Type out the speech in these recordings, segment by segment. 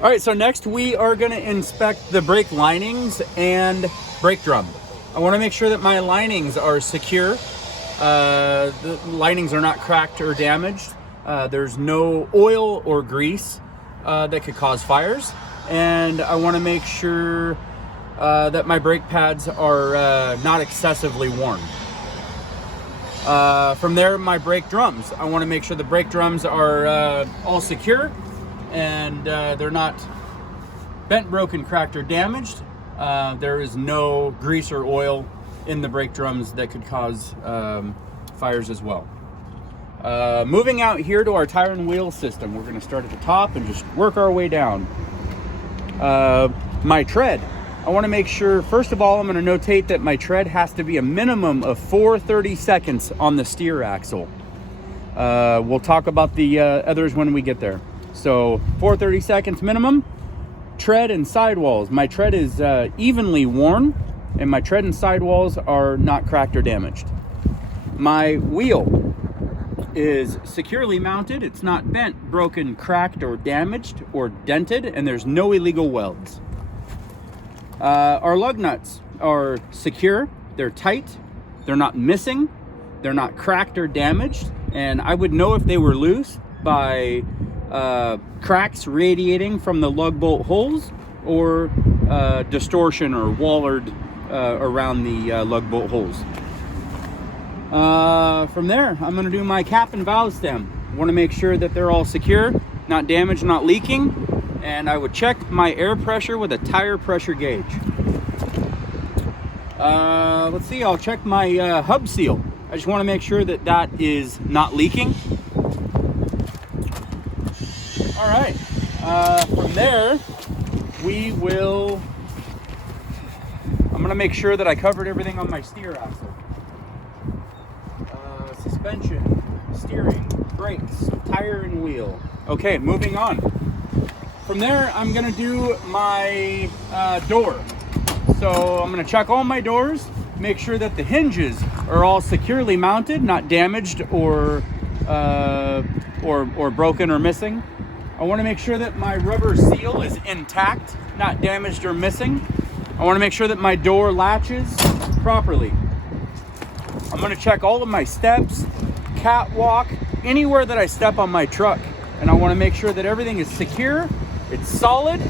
All right, so next we are going to inspect the brake linings and brake drum. I want to make sure that my linings are secure. The linings are not cracked or damaged. There's no oil or grease that could cause fires. And I want to make sure that my brake pads are not excessively worn. From there, my brake drums. I want to make sure the brake drums are all secure and they're not bent, broken, cracked, or damaged. There is no grease or oil in the brake drums that could cause fires as well. Moving out here to our tire and wheel system, we're going to start at the top and just work our way down. My tread, I want to make sure, first of all, I'm going to notate that my tread has to be a minimum of 4/30 seconds on the steer axle. We'll talk about the others when we get there. So 4/30 seconds minimum. Tread and sidewalls. My tread is evenly worn, and my tread and sidewalls are not cracked or damaged. My wheel is securely mounted. It's not bent, broken, cracked, or damaged, or dented, and there's no illegal welds. Our lug nuts are secure. They're tight. They're not missing. They're not cracked or damaged, and I would know if they were loose by cracks radiating from the lug bolt holes or distortion or wallard around the lug bolt holes. From there, I'm going to do my cap and valve stem. I want to make sure that they're all secure, not damaged, not leaking, and I would check my air pressure with a tire pressure gauge. Let's see, I'll check my hub seal. I just want to make sure that that is not leaking. All right, from there, I'm gonna make sure that I covered everything on my steer axle. Suspension, steering, brakes, tire and wheel. Okay, moving on. From there, I'm gonna do my door. So I'm gonna check all my doors, make sure that the hinges are all securely mounted, not damaged or broken or missing. I want to make sure that my rubber seal is intact, not damaged or missing. I want to make sure that my door latches properly. I'm going to check all of my steps, catwalk, anywhere that I step on my truck. And I want to make sure that everything is secure, it's solid,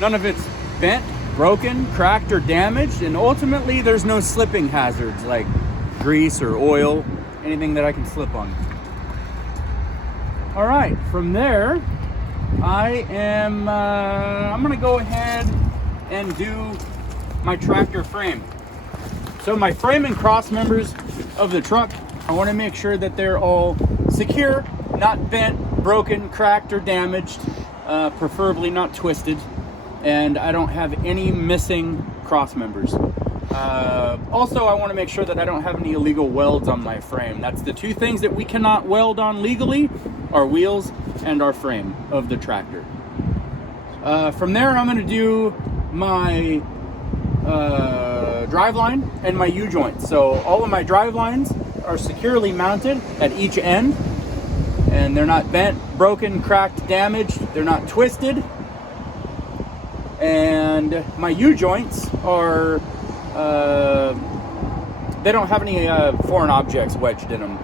none of it's bent, broken, cracked, or damaged. And ultimately, there's no slipping hazards like grease or oil, anything that I can slip on. All right, from there, I'm gonna go ahead and do my tractor frame. So my frame and cross members of the truck, I wanna make sure that they're all secure, not bent, broken, cracked, or damaged, preferably not twisted, and I don't have any missing cross members. Also, I want to make sure that I don't have any illegal welds on my frame. That's the two things that we cannot weld on legally, our wheels and our frame of the tractor. From there, I'm going to do my driveline and my U-joints. So all of my drivelines are securely mounted at each end, and they're not bent, broken, cracked, damaged. They're not twisted. And my U-joints are they don't have any foreign objects wedged in them,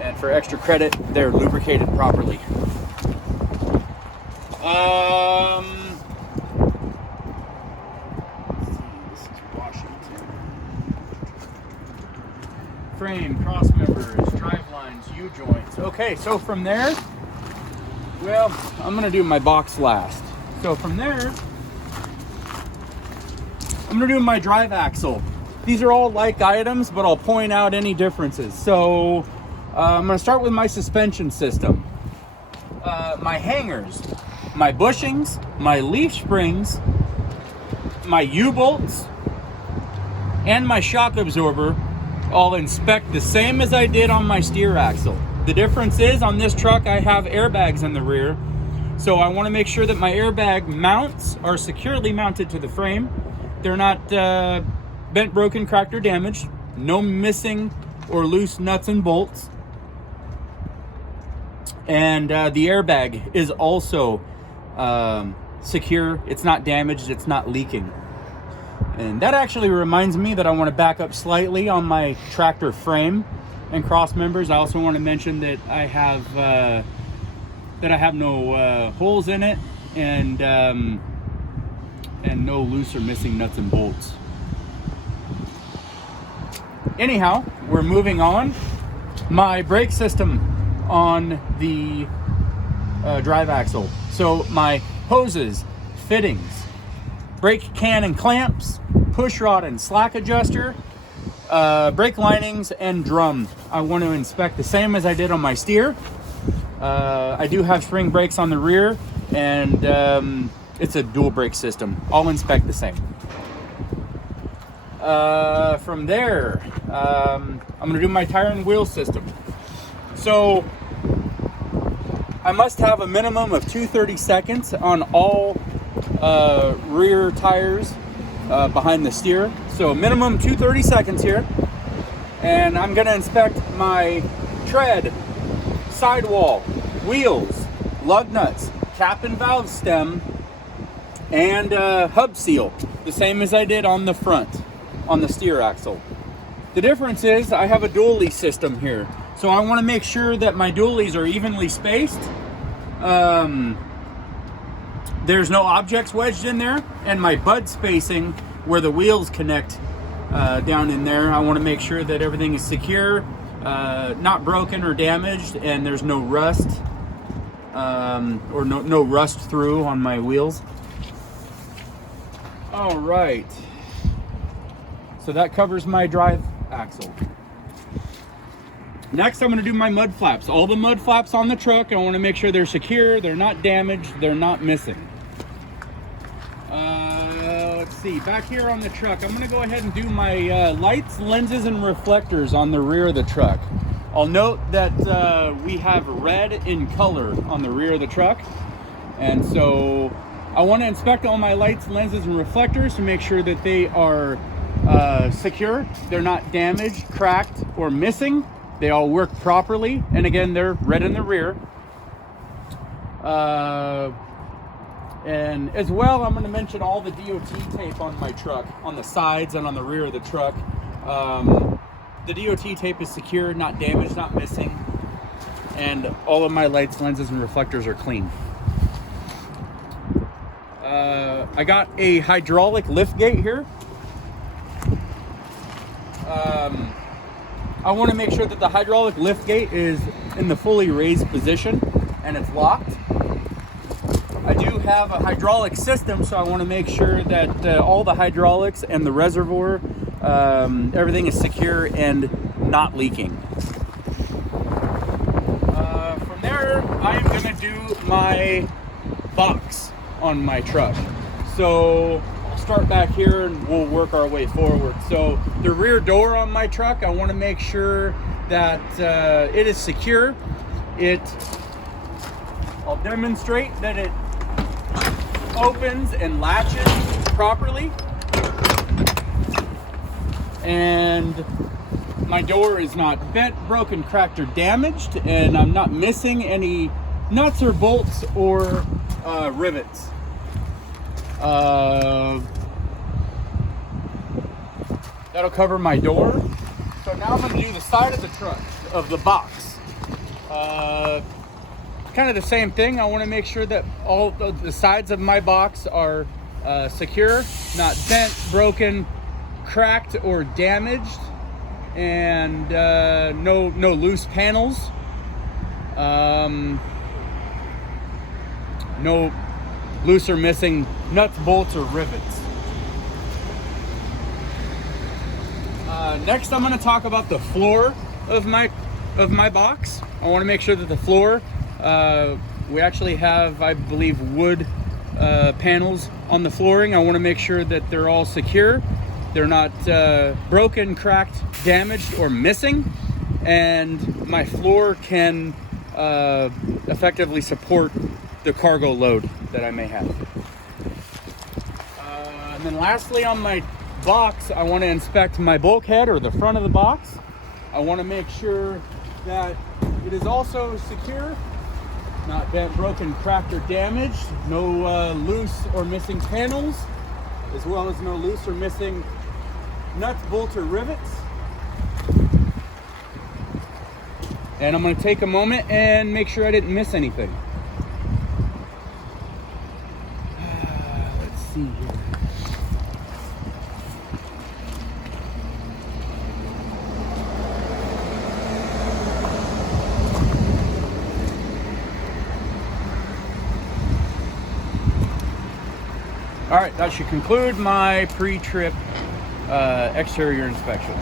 and for extra credit, they're lubricated properly. Let's see, this is Washington. Frame, cross members, drive lines, U-joints. Okay, so from there, well, I'm gonna do my box last. So from there, I'm gonna do my drive axle. These are all like items, but I'll point out any differences. So I'm gonna start with my suspension system. My hangers, my bushings, my leaf springs, my U-bolts, and my shock absorber, I'll inspect the same as I did on my steer axle. The difference is on this truck I have airbags in the rear, so I want to make sure that my airbag mounts are securely mounted to the frame. They're not bent, broken, cracked, or damaged. No missing or loose nuts and bolts. And the airbag is also secure, it's not damaged, it's not leaking. And that actually reminds me that I want to back up slightly on my tractor frame and cross members. I also want to mention that I have no holes in it, and no loose or missing nuts and bolts. Anyhow, we're moving on. My brake system on the drive axle. So my hoses, fittings, brake can and clamps, push rod and slack adjuster, brake linings, and drum I want to inspect the same as I did on my steer. I do have spring brakes on the rear, and it's a dual brake system. I'll inspect the same. From there, I'm going to do my tire and wheel system. So I must have a minimum of 230 seconds on all rear tires behind the steer. So minimum 230 seconds here. And I'm going to inspect my tread, sidewall, wheels, lug nuts, cap and valve stem, and hub seal, the same as I did on the front, on the steer axle. The difference is I have a dually system here. So I want to make sure that my dualies are evenly spaced. There's no objects wedged in there, and my bud spacing where the wheels connect down in there, I want to make sure that everything is secure, not broken or damaged, and there's no rust or no rust through on my wheels. All right, so that covers my drive axle. Next, I'm going to do my mud flaps. All the mud flaps on the truck, I want to make sure they're secure, they're not damaged, they're not missing. Let's see, back here on the truck, I'm going to go ahead and do my lights, lenses, and reflectors on the rear of the truck. I'll note that we have red in color on the rear of the truck, and so I want to inspect all my lights, lenses, and reflectors to make sure that they are secure, they're not damaged, cracked, or missing. They all work properly, and again, they're red in the rear. And as well, I'm going to mention all the DOT tape on my truck, on the sides and on the rear of the truck. The DOT tape is secure, not damaged, not missing, and all of my lights, lenses, and reflectors are clean. I got a hydraulic lift gate here. I want to make sure that the hydraulic lift gate is in the fully raised position and it's locked. I do have a hydraulic system, so I want to make sure that all the hydraulics and the reservoir, everything is secure and not leaking. From there, I'm going to do my box on my truck. So I'll start back here and we'll work our way forward. So the rear door on my truck, I want to make sure that it is secure. I'll demonstrate that it opens and latches properly, and my door is not bent, broken, cracked, or damaged, and I'm not missing any nuts or bolts or rivets. That'll cover my door. So now I'm going to do the side of the truck, of the box. Kind of the same thing. I want to make sure that all the sides of my box are secure, not bent, broken, cracked, or damaged, and no loose panels. No loose or missing nuts, bolts, or rivets. Next, I'm going to talk about the floor of my box. I want to make sure that the floor, we actually have, I believe, wood panels on the flooring. I want to make sure that they're all secure. They're not broken, cracked, damaged, or missing. And my floor can effectively support the cargo load that I may have. And then lastly, on my box, I want to inspect my bulkhead, or the front of the box. I want to make sure that it is also secure Not bent, broken, cracked, or damaged. No loose or missing panels, as well as no loose or missing nuts, bolts, or rivets. And I'm going to take a moment and make sure I didn't miss anything. Let's see here. All right, that should conclude my pre-trip exterior inspection.